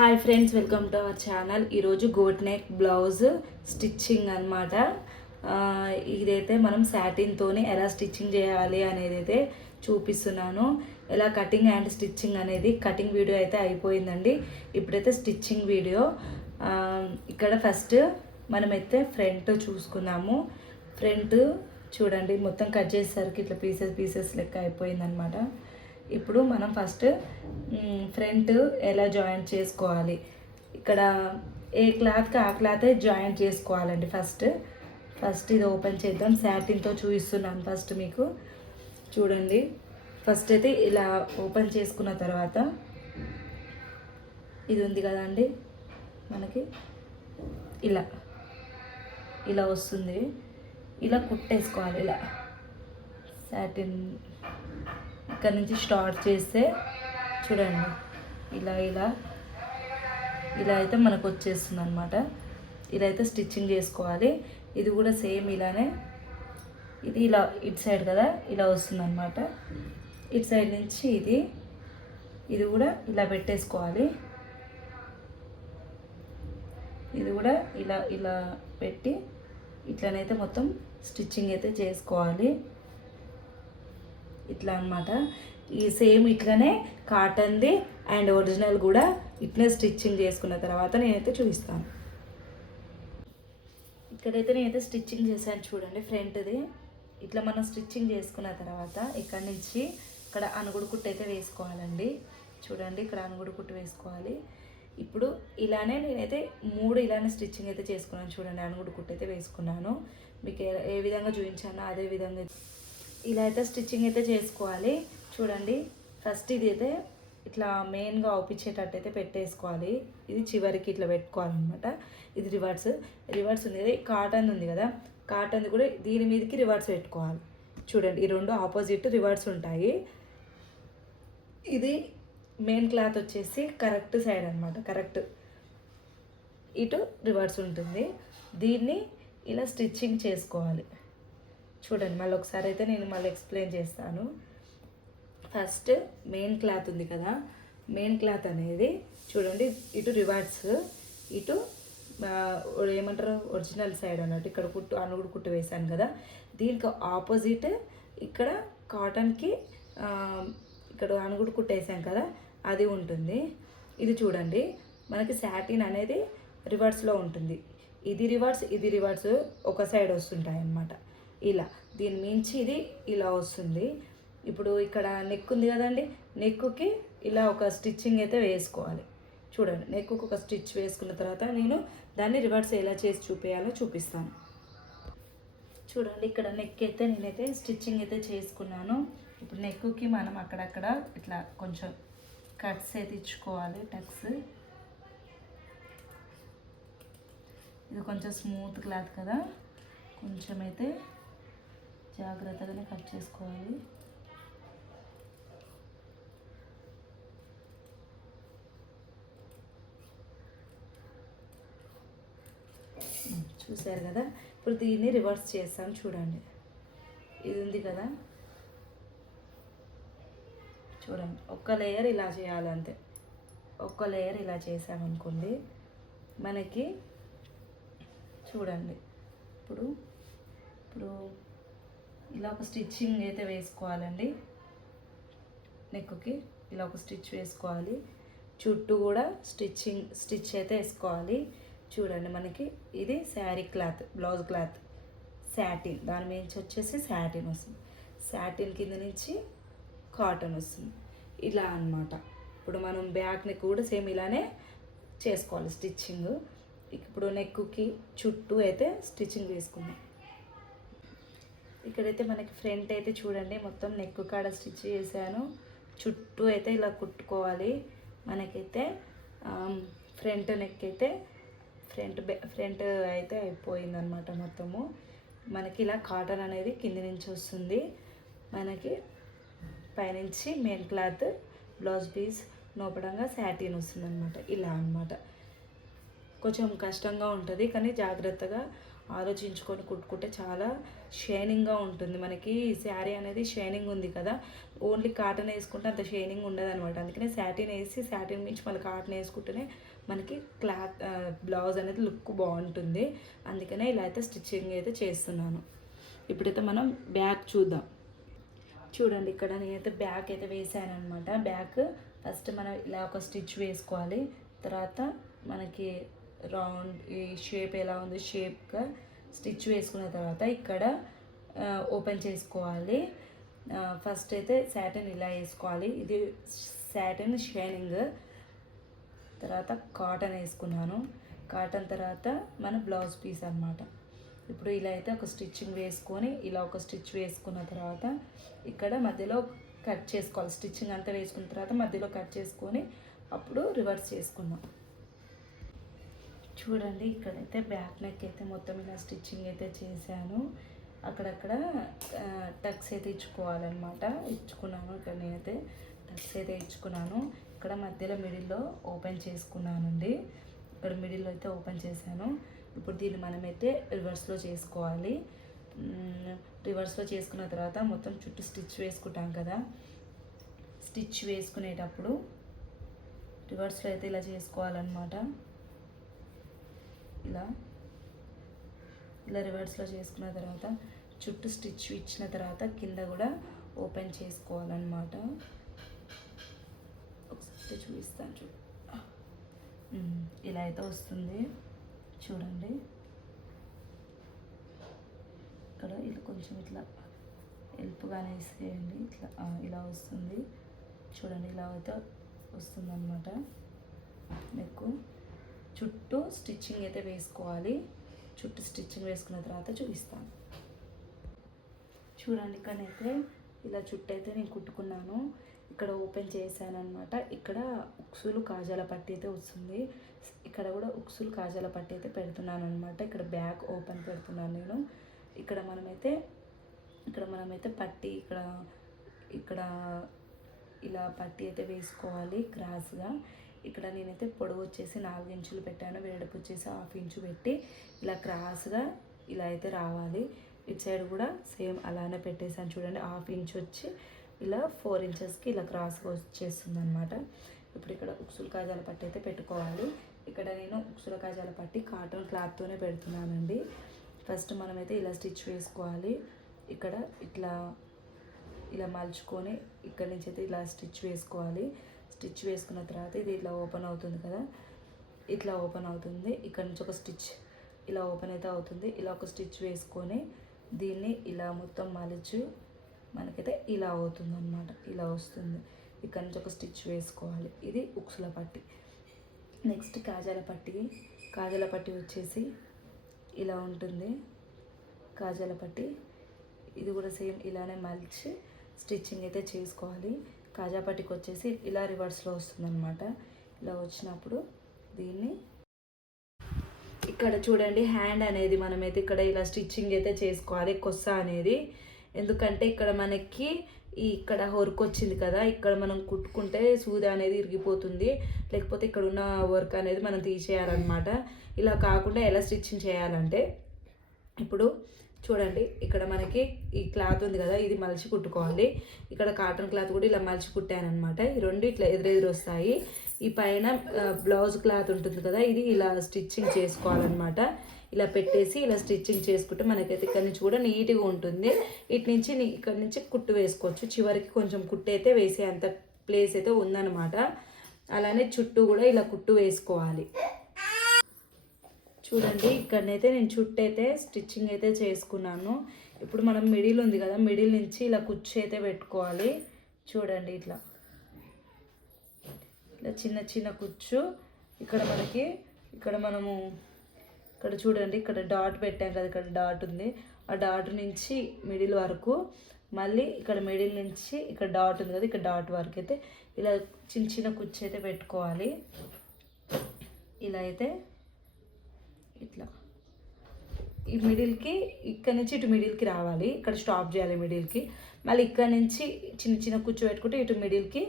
Hi friends welcome to our channel ఈరోజు goat neck blouse stitching అనమాట ఇదైతే మనం సాటిన్తోని ఎలా స్టిచ్చింగ్ చేయాలి అనేది అయితే చూపిస్తున్నాను. ఎలా కటింగ్ అండ్ స్టిచ్చింగ్ అనేది కటింగ్ వీడియో అయితే అయిపోయిందండి. ఇప్పుడైతే స్టిచ్చింగ్ వీడియో ఇక్కడ ఫస్ట్ మనమైతే ఫ్రంట్ చూసుకున్నాము ఫ్రంట్ చూడండి మొత్తం కట్ చేసేసరికి ఇట్లా పీసెస్ పీసెస్ లెక్క అయిపోయిందనమాట ఇప్పుడు మనం ఫస్ట్ ఫ్రంట్ ఎలా జాయింట్ చేసుకోవాలి? ఇక్కడ ఏ క్లాత్కి ఆ క్లాతే జాయింట్ చేసుకోవాలండి ఫస్ట్ ఫస్ట్ ఇది ఓపెన్ చేద్దాం. శాటిన్తో చూపిస్తున్నాను ఫస్ట్ మీకు. చూడండి. ఫస్ట్ అయితే ఇలా ఓపెన్ చేసుకున్న తర్వాత ఇది ఉంది కదండి మనకి. ఇలా. ఇలా వస్తుంది. ఇలా కుట్టేసుకోవాలి. ఇలా. సాటిన్ అక్కడి నుంచి స్టార్ట్ చేస్తే చూడండి ఇలా ఇలా ఇలా అయితే మనకు వచ్చేస్తుంది అనమాట ఇలా అయితే స్టిచ్చింగ్ చేసుకోవాలి. ఇది కూడా సేమ్ ఇలానే ఇది ఇలా ఇటు సైడ్ కదా ఇలా వస్తుంది అనమాట ఇటు సైడ్ నుంచి ఇది ఇది కూడా ఇలా పెట్టేసుకోవాలి. ఇది కూడా ఇలా ఇలా పెట్టి ఇట్లనైతే మొత్తం స్టిచ్చింగ్ అయితే చేసుకోవాలి. ఇట్లా అన్నమాట. ఈ సేమ్ ఇట్లనే కాటన్ది అండ్ ఒరిజినల్ కూడా ఇట్లనే స్టిచ్చింగ్ చేసుకున్న తర్వాత నేనైతే చూపిస్తాను. ఇక్కడైతే నేనైతే స్టిచ్చింగ్ చేశాను చూడండి ఫ్రంట్ది. ఇట్లా మనం స్టిచ్చింగ్ చేసుకున్న తర్వాత ఇక్కడ నుంచి ఇక్కడ అనుగుడు కుట్టు అయితే వేసుకోవాలండి. చూడండి ఇక్కడ అనుగుడు కుట్టు వేసుకోవాలి. ఇప్పుడు ఇలానే నేనైతే మూడు ఇలానే స్టిచ్చింగ్ అయితే చేసుకున్నాను చూడండి. అనుగుడు కుట్టు అయితే వేసుకున్నాను. మీకు ఏ- ఏ విధంగా చూపించానో అదే విధంగా ఇలా అయితే స్టిచ్చింగ్ అయితే చేసుకోవాలి. చూడండి. ఫస్ట్ ఇది అయితే ఇట్లా మెయిన్గా అవుపించేటట్టు అయితే పెట్టేసుకోవాలి. ఇది చివరికి ఇట్లా పెట్టుకోవాలన్నమాట. ఇది రివర్స్. రివర్స్ ఉంది. కాటన్ ఉంది కదా. కాటన్ కూడా దీని మీదకి రివర్స్ పెట్టుకోవాలి. చూడండి. ఈ రెండు ఆపోజిట్ రివర్స్ ఉంటాయి. ఇది మెయిన్ క్లాత్ వచ్చేసి కరెక్ట్ సైడ్ అనమాట కరెక్ట్ ఇటు రివర్స్ ఉంటుంది. దీన్ని ఇలా స్టిచ్చింగ్ చేసుకోవాలి. చూడండి మళ్ళీ ఒకసారి అయితే నేను మళ్ళీ ఎక్స్ప్లెయిన్ చేస్తాను. ఫస్ట్ మెయిన్ క్లాత్ ఉంది కదా. మెయిన్ క్లాత్ అనేది చూడండి ఇటు రివర్స్ ఇటు ఏమంటారు ఒరిజినల్ సైడ్ అన్నట్టు ఇక్కడ కుట్టు అనుగుడు కుట్టు వేశాను కదా. దీనికి ఆపోజిట్ ఇక్కడ కాటన్కి ఇక్కడ అనుగుడు కుట్టు వేసాం కదా. అది ఉంటుంది. ఇది చూడండి మనకి శాటిన్ అనేది రివర్స్లో ఉంటుంది. ఇది రివర్స్ ఇది రివర్స్ ఒక సైడ్ వస్తుంటాయి అన్నమాట ఇలా దీని మించి ఇది ఇలా వస్తుంది. ఇప్పుడు ఇక్కడ నెక్ ఉంది కదండి నెక్కుకి ఇలా ఒక స్టిచ్చింగ్ అయితే వేసుకోవాలి. చూడండి నెక్కుకి ఒక స్టిచ్ వేసుకున్న తర్వాత నేను దాన్ని రివర్స్ ఎలా చేసి చూపేయాలో చూపిస్తాను. చూడండి ఇక్కడ నెక్ అయితే నేనైతే స్టిచ్చింగ్ అయితే చేసుకున్నాను. ఇప్పుడు నెక్కుకి మనం అక్కడక్కడ ఇట్లా కొంచెం కట్స్ అయితే ఇచ్చుకోవాలి టక్స్ ఇది కొంచెం స్మూత్ క్లాత్ కదా. కొంచెం అయితే జాగ్రత్తగానే కట్ చేసుకోవాలి. చూసారు చూశారు కదా? ఇప్పుడు దీన్ని రివర్స్ చేస్తాను చూడండి. ఇది ఉంది కదా? చూడండి ఒక్క లేయర్ ఇలా చేయాలంతే. ఒక్క లేయర్ ఇలా చేసామనుకోండి మనకి చూడండి. ఇప్పుడు ఇప్పుడు ఇలా ఒక స్టిచ్చింగ్ అయితే వేసుకోవాలండి. నెక్కి ఇలా ఒక స్టిచ్ వేసుకోవాలి. చుట్టూ కూడా స్టిచ్చింగ్ స్టిచ్ అయితే వేసుకోవాలి. చూడండి మనకి ఇది sari cloth blouse cloth satin దాని నుంచి వచ్చేసి శాటిన్ వస్తుంది. శాటిన్ కింద నుంచి కాటన్ వస్తుంది. ఇలా అన్నమాట. ఇప్పుడు మనం బ్యాక్ నెక్ కూడా సేమ్ ఇలానే చేసుకోవాలి స్టిచ్చింగ్. ఇప్పుడు నెక్కి చుట్టూ అయితే స్టిచ్చింగ్ వేసుకుందాం. ఇక్కడైతే మనకి ఫ్రంట్ అయితే చూడండి మొత్తం నెక్ కాడ స్టిచ్ చేశాను. చుట్టూ అయితే ఇలా కుట్టుకోవాలి. మనకైతే ఫ్రంట్ నెక్ అయితే ఫ్రంట్ ఫ్రంట్ అయితే అయిపోయిందనమాట మొత్తము. మనకి ఇలా కాటన్ అనేది కింది నుంచి వస్తుంది. మనకి పైనుంచి మెయిన్ క్లాత్ బ్లౌజ్ పీస్ నోపడంగా శాటిన్ వస్తుంది అనమాట ఇలా అనమాట కొంచెం కష్టంగా ఉంటుంది కానీ జాగ్రత్తగా ఆలోచించుకొని కుట్టుకుంటే చాలా షైనింగ్గా ఉంటుంది. మనకి శారీ అనేది షైనింగ్ ఉంది కదా. ఓన్లీ కాటన్ వేసుకుంటే అంత షైనింగ్ ఉండదు అనమాట అందుకనే శాటిన్ వేసి శాటిన్ నుంచి మళ్ళీ కాటన్ వేసుకుంటేనే మనకి క్లాత్ బ్లౌజ్ అనేది లుక్ బాగుంటుంది. అందుకనే ఇలా అయితే స్టిచ్చింగ్ అయితే చేస్తున్నాను. ఇప్పుడైతే మనం బ్యాక్ చూద్దాం. చూడండి ఇక్కడ నేనైతే బ్యాక్ అయితే వేసాను అనమాట బ్యాక్ ఫస్ట్ మనం ఇలా ఒక స్టిచ్ వేసుకోవాలి. తర్వాత మనకి రౌండ్ ఈ షేప్ ఎలా ఉంది షేప్గా స్టిచ్ వేసుకున్న తర్వాత ఇక్కడ ఓపెన్ చేసుకోవాలి. ఫస్ట్ అయితే శాటన్ ఇలా వేసుకోవాలి. ఇది శాటన్ షైనింగ్. తర్వాత కాటన్ వేసుకున్నాను. కాటన్ తర్వాత మన బ్లౌజ్ పీస్ అన్నమాట. ఇప్పుడు ఇలా అయితే ఒక స్టిచ్చింగ్ వేసుకొని ఇలా ఒక స్టిచ్ వేసుకున్న తర్వాత ఇక్కడ మధ్యలో కట్ చేసుకోవాలి. స్టిచ్చింగ్ అంతా వేసుకున్న తర్వాత మధ్యలో కట్ చేసుకొని అప్పుడు రివర్స్ చేసుకున్నాం చూడండి ఇక్కడైతే బ్యాక్ నెక్ అయితే మొత్తం ఇలా స్టిచ్చింగ్ అయితే చేశాను. అక్కడక్కడ టక్స్ అయితే ఇచ్చుకోవాలన్నమాట. ఇచ్చుకున్నాను ఇక్కడ నేనైతే టక్స్ అయితే ఇచ్చుకున్నాను. ఇక్కడ మధ్యలో మిడిల్లో ఓపెన్ చేసుకున్నానండి. ఇక్కడ మిడిల్లో అయితే ఓపెన్ చేశాను. ఇప్పుడు దీన్ని మనమైతే రివర్స్లో చేసుకోవాలి. రివర్స్లో చేసుకున్న తర్వాత మొత్తం చుట్టూ స్టిచ్ వేసుకుంటాం కదా. స్టిచ్ వేసుకునేటప్పుడు రివర్స్లో అయితే ఇలా చేసుకోవాలన్నమాట. ఇలా. ఇలా రివర్స్లో చేసుకున్న తర్వాత చుట్టూ స్టిచ్ ఇచ్చిన తర్వాత కింద కూడా ఓపెన్ చేసుకోవాలన్నమాట. ఒకసారి చూపిస్తాను చూ. ఇలా అయితే వస్తుంది. చూడండి. ఇక్కడ ఇది కొంచెం ఇట్లా హెల్ప్గానే వేసేయండి ఇట్లా ఇలా వస్తుంది. చూడండి ఇలా అయితే వస్తుందన్నమాట. చుట్టూ స్టిచ్చింగ్ అయితే వేసుకోవాలి. చుట్టూ స్టిచ్చింగ్ వేసుకున్న తర్వాత చూపిస్తాను. చూడండి ఇక్కడైతే ఇలా చుట్టూ అయితే నేను కుట్టుకున్నాను. ఇక్కడ ఓపెన్ చేశాను అనమాట ఇక్కడ ఉక్సులు కాజాల పట్టి అయితే వస్తుంది. ఇక్కడ కూడా ఉక్సులు కాజాల పట్టి అయితే పెడుతున్నాను అనమాట ఇక్కడ బ్యాక్ ఓపెన్ పెడుతున్నాను నేను. ఇక్కడ మనమైతే ఇక్కడ మనమైతే పట్టి ఇక్కడ ఇక్కడ ఇలా పట్టి అయితే వేసుకోవాలి క్రాస్గా. ఇక్కడ నేనైతే పొడవు వచ్చేసి నాలుగు ఇంచులు పెట్టాను వేడపు వచ్చేసి హాఫ్ ఇంచు పెట్టి ఇలా క్రాస్గా ఇలా అయితే రావాలి. ఇటు సైడ్ కూడా సేమ్ అలానే పెట్టేసాను చూడండి హాఫ్ ఇంచ్ వచ్చి ఇలా ఫోర్ ఇంచెస్కి ఇలా క్రాస్గా వచ్చేస్తుంది అనమాట ఇప్పుడు ఇక్కడ ఉక్సుల కాజాల పట్టి అయితే పెట్టుకోవాలి. ఇక్కడ నేను ఉక్సుల కాజాల పట్టి కాటన్ క్లాత్తోనే పెడుతున్నానండి. ఫస్ట్ మనమైతే ఇలా స్టిచ్ వేసుకోవాలి. ఇక్కడ ఇట్లా ఇలా మలుచుకొని ఇక్కడ నుంచి అయితే ఇలా స్టిచ్ వేసుకోవాలి. స్టిచ్ వేసుకున్న తర్వాత ఇది ఇట్లా ఓపెన్ అవుతుంది కదా ఇట్లా ఓపెన్ అవుతుంది. ఇక్కడ నుంచి ఒక స్టిచ్ ఇలా ఓపెన్ అయితే అవుతుంది. ఇలా ఒక స్టిచ్ వేసుకొని దీన్ని ఇలా మొత్తం మలిచి మనకైతే ఇలా అవుతుంది అనమాట ఇలా వస్తుంది. ఇక్కడ నుంచి ఒక స్టిచ్ వేసుకోవాలి. ఇది ఉక్సుల పట్టి. నెక్స్ట్ కాజాల పట్టి. కాజాల పట్టి వచ్చేసి ఇలా ఉంటుంది. కాజాల పట్టి. ఇది కూడా సేమ్ ఇలానే మలిచి స్టిచ్చింగ్ అయితే చేసుకోవాలి. కాజాపట్టికి వచ్చేసి ఇలా రివర్స్లో వస్తుందన్నమాట. ఇలా వచ్చినప్పుడు దీన్ని ఇక్కడ చూడండి హ్యాండ్ అనేది మనమైతే ఇక్కడ ఇలా స్టిచ్చింగ్ అయితే చేసుకోవాలి కొస్స అనేది. ఎందుకంటే ఇక్కడ మనకి ఈ ఇక్కడ వర్క్ వచ్చింది కదా ఇక్కడ మనం కుట్టుకుంటే సూది అనేది ఇరిగిపోతుంది. లేకపోతే ఇక్కడ ఉన్న వర్క్ అనేది మనం తీసేయాలన్నమాట. ఇలా కాకుండా ఎలా స్టిచ్చింగ్ చేయాలంటే ఇప్పుడు చూడండి ఇక్కడ మనకి ఈ క్లాత్ ఉంది కదా ఇది మలిచి కుట్టుకోవాలి ఇక్కడ కాటన్ క్లాత్ కూడా ఇలా మలిచి కుట్టానమాట ఈ రెండు ఇట్లా ఎదురెదురు వస్తాయి. ఈ పైన బ్లౌజ్ క్లాత్ ఉంటుంది కదా ఇది ఇలా స్టిచ్చింగ్ చేసుకోవాలన్నమాట. ఇలా పెట్టేసి ఇలా స్టిచ్చింగ్ చేసుకుంటే మనకైతే ఇక్కడ నుంచి కూడా నీట్గా ఉంటుంది. ఇటు నుంచి ఇక్కడ నుంచి కుట్టు వేసుకోవచ్చు. చివరికి కొంచెం కుట్టు అయితే వేసే అంత ప్లేస్ అయితే ఉందన్నమాట. అలానే చుట్టూ కూడా ఇలా కుట్టు వేసుకోవాలి. చూడండి ఇక్కడనైతే నేను చుట్టూ అయితే స్టిచ్చింగ్ అయితే చేసుకున్నాను. ఇప్పుడు మనం మిడిల్ ఉంది కదా మిడిల్ నుంచి ఇలా కుచ్చు అయితే పెట్టుకోవాలి. చూడండి ఇట్లా. ఇలా చిన్న చిన్న కుచ్చు. ఇక్కడ మనకి ఇక్కడ మనము ఇక్కడ చూడండి ఇక్కడ డాట్ పెట్టాం కదా ఇక్కడ డాట్ ఉంది. ఆ డాట్ నుంచి మిడిల్ వరకు మళ్ళీ ఇక్కడ మిడిల్ నుంచి ఇక్కడ డాట్ ఉంది కదా ఇక్కడ డాట్ వరకు అయితే ఇలా చిన్న చిన్న కుచ్చు అయితే పెట్టుకోవాలి. ఇలా అయితే ఇట్లా. ఈ మిడిల్కి ఇక్కడ నుంచి ఇటు మిడిల్కి రావాలి. ఇక్కడ స్టాప్ చేయాలి మిడిల్కి. మళ్ళీ ఇక్కడ నుంచి చిన్న చిన్న కూర్చోబెట్టుకుంటే ఇటు మిడిల్కి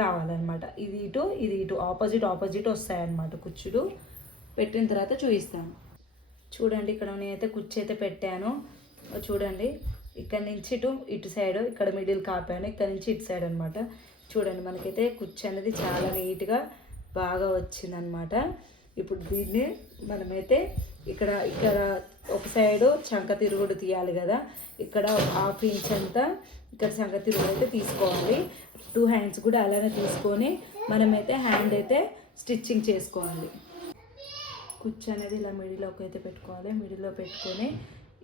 రావాలన్నమాట. ఇది ఇటు ఇది ఇటు. ఆపోజిట్ ఆపోజిట్ వస్తాయన్నమాట కుచ్చులు. పెట్టిన తర్వాత చూపిస్తాను. చూడండి ఇక్కడ నేనైతే కుర్చీ అయితే పెట్టాను. చూడండి ఇక్కడ నుంచి ఇటు ఇటు సైడ్ ఇక్కడ మిడిల్ కాపాను. ఇక్కడ నుంచి ఇటు సైడ్ అనమాట చూడండి మనకైతే కుర్చీ అనేది చాలా నీట్గా బాగా వచ్చిందనమాట ఇప్పుడు దీన్ని మనమైతే ఇక్కడ ఇక్కడ ఒక సైడు చంక తిరుగుడు తీయాలి కదా. ఇక్కడ హాఫ్ ఇంచ్ అంతా ఇక్కడ చంక తిరుగుడు అయితే తీసుకోవాలి. టూ హ్యాండ్స్ కూడా అలానే తీసుకొని మనమైతే హ్యాండ్ అయితే స్టిచ్చింగ్ చేసుకోవాలి. కుచ్చు అనేది ఇలా మిడిల్లోకి అయితే పెట్టుకోవాలి. మిడిల్లో పెట్టుకొని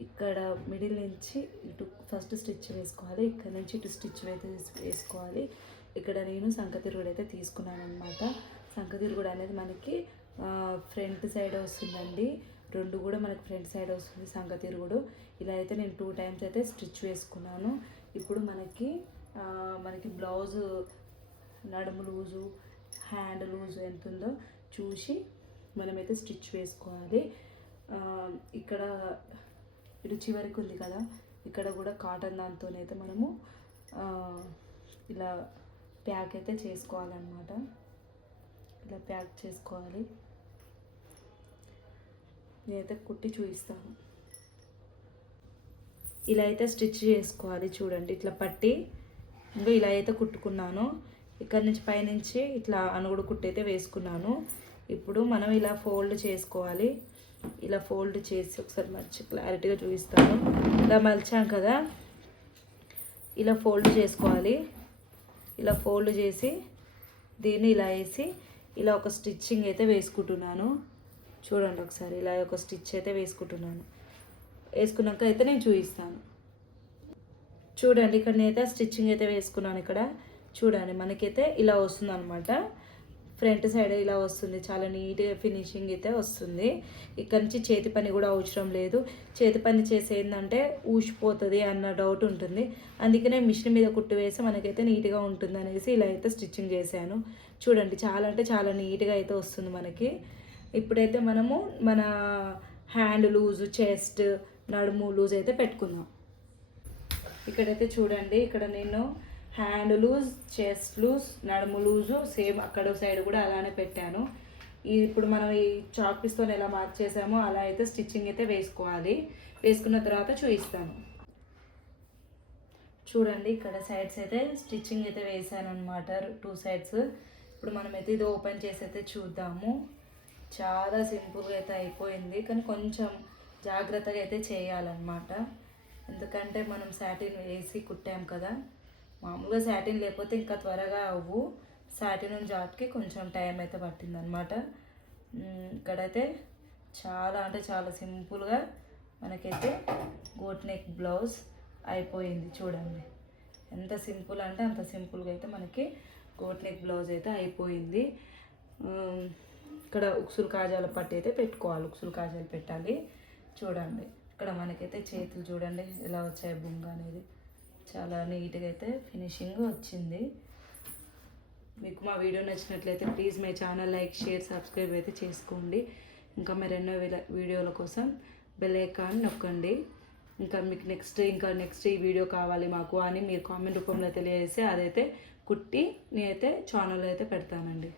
ఇక్కడ మిడిల్ నుంచి ఇటు ఫస్ట్ స్టిచ్ వేసుకోవాలి. ఇక్కడ నుంచి ఇటు స్టిచ్ అయితే వేసుకోవాలి. ఇక్కడ నేను సంకతిరుగుడు అయితే తీసుకున్నాను అనమాట సంకతిరుగుడు అనేది మనకి ఫ్రంట్ సైడ్ వస్తుందండి. రెండు కూడా మనకి ఫ్రంట్ సైడ్ వస్తుంది సంగతిరుగుడు ఇలా అయితే నేను టూ టైమ్స్ అయితే స్టిచ్ వేసుకున్నాను. ఇప్పుడు మనకి మనకి బ్లౌజ్ నడుము లూజు హ్యాండ్ లూజు ఎంత ఉందో చూసి మనమైతే స్టిచ్ వేసుకోవాలి. ఇక్కడ ఇటు చివరికి ఉంది కదా ఇక్కడ కూడా కాటన్ దాంతోనైతే మనము ఇలా ప్యాక్ అయితే చేసుకోవాలన్నమాట. ఇలా ప్యాక్ చేసుకోవాలి. నేనైతే కుట్టి చూపిస్తాను. ఇలా అయితే స్టిచ్ చేసుకోవాలి చూడండి ఇట్లా పట్టి. ఇంకా ఇలా అయితే కుట్టుకున్నాను. ఇక్కడ నుంచి పైనుంచి ఇట్లా అనుగుడు కుట్టి అయితే వేసుకున్నాను. ఇప్పుడు మనం ఇలా ఫోల్డ్ చేసుకోవాలి. ఇలా ఫోల్డ్ చేసి ఒకసారి మంచి క్లారిటీగా చూపిస్తాను. ఇలా మలిచాం కదా. ఇలా ఫోల్డ్ చేసుకోవాలి. ఇలా ఫోల్డ్ చేసి దీన్ని ఇలా వేసి ఇలా ఒక స్టిచ్చింగ్ అయితే వేసుకుంటున్నాను. చూడండి ఒకసారి ఇలా ఒక స్టిచ్ అయితే వేసుకుంటున్నాను. వేసుకున్నాక అయితే నేను చూపిస్తాను. చూడండి ఇక్కడ నేనైతే స్టిచ్చింగ్ అయితే వేసుకున్నాను ఇక్కడ. చూడండి మనకైతే ఇలా వస్తుంది అనమాట ఫ్రంట్ సైడ్ ఇలా వస్తుంది చాలా నీట్గా ఫినిషింగ్ అయితే వస్తుంది. ఇక్కడ నుంచి చేతి పని కూడా అవసరం లేదు. చేతి పని చేసి ఏంటంటే ఊసిపోతుంది అన్న డౌట్ ఉంటుంది. అందుకనే మిషన్ మీద కుట్టు వేసి మనకైతే నీట్గా ఉంటుంది అనేసి ఇలా అయితే స్టిచ్చింగ్ చేశాను. చూడండి చాలా అంటే చాలా నీట్గా అయితే వస్తుంది మనకి. ఇప్పుడైతే మనము మన హ్యాండ్ లూజ్ చెస్ట్ నడుము లూజ్ అయితే పెట్టుకుందాం. ఇక్కడైతే చూడండి ఇక్కడ నేను హ్యాండ్ లూజ్ చెస్ట్ లూజ్ నడుము లూజు సేమ్ అక్కడ సైడ్ కూడా అలానే పెట్టాను. ఇప్పుడు మనం ఈ చాక్ పీస్తో ఎలా మార్క్ చేసామో అలా అయితే స్టిచ్చింగ్ అయితే వేసుకోవాలి. వేసుకున్న తర్వాత చూపిస్తాను. చూడండి ఇక్కడ సైడ్స్ అయితే స్టిచ్చింగ్ అయితే వేసాను అనమాట టూ సైడ్స్. ఇప్పుడు మనమైతే ఇది ఓపెన్ చేసి అయితే చూద్దాము. చాలా సింపుల్గా అయితే అయిపోయింది. కానీ కొంచెం జాగ్రత్తగా అయితే చేయాలన్నమాట. ఎందుకంటే మనం సాటిన్ వేసి కుట్టాం కదా. మామూలుగా శాటిన్ లేకపోతే ఇంకా త్వరగా అవ్వు. శాటిన్ జాట్కి కొంచెం టైం అయితే పట్టిందనమాట ఇక్కడైతే చాలా అంటే చాలా సింపుల్గా మనకైతే గోట్ నెక్ బ్లౌజ్ అయిపోయింది చూడండి. ఎంత సింపుల్ అంటే అంత సింపుల్గా అయితే మనకి గోట్ నెక్ బ్లౌజ్ అయితే అయిపోయింది. ఇక్కడ ఉక్సులు కాజాల పట్టి అయితే పెట్టుకోవాలి. ఉక్సులు కాజాలు పెట్టాలి. చూడండి. ఇక్కడ మనకైతే చేతులు చూడండి. ఎలా వచ్చాయి బొంగ అనేది. చాలా నీట్గా అయితే ఫినిషింగ్ వచ్చింది. మీకు మా వీడియో నచ్చినట్లయితే please my channel like share subscribe అయితే చేసుకోండి. ఇంకా మరెన్నో వీడియోల కోసం బెల్ ఐకాన్ నొక్కండి. ఇంకా మీకు నెక్స్ట్ ఇంకా నెక్స్ట్ ఈ వీడియో కావాలి మాకు అని మీరు కామెంట్ రూపంలో తెలియజేస్తే అదైతే కుట్టి నేనైతే ఛానల్ అయితే పెడతానండి.